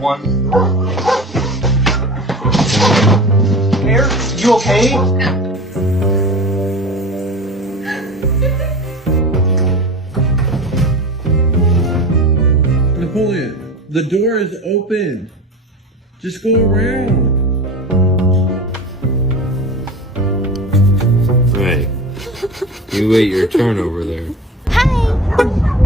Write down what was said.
one. Air, you okay? Napoleon, the door is open. Just go around. Hey, you wait your turn over there. Hi!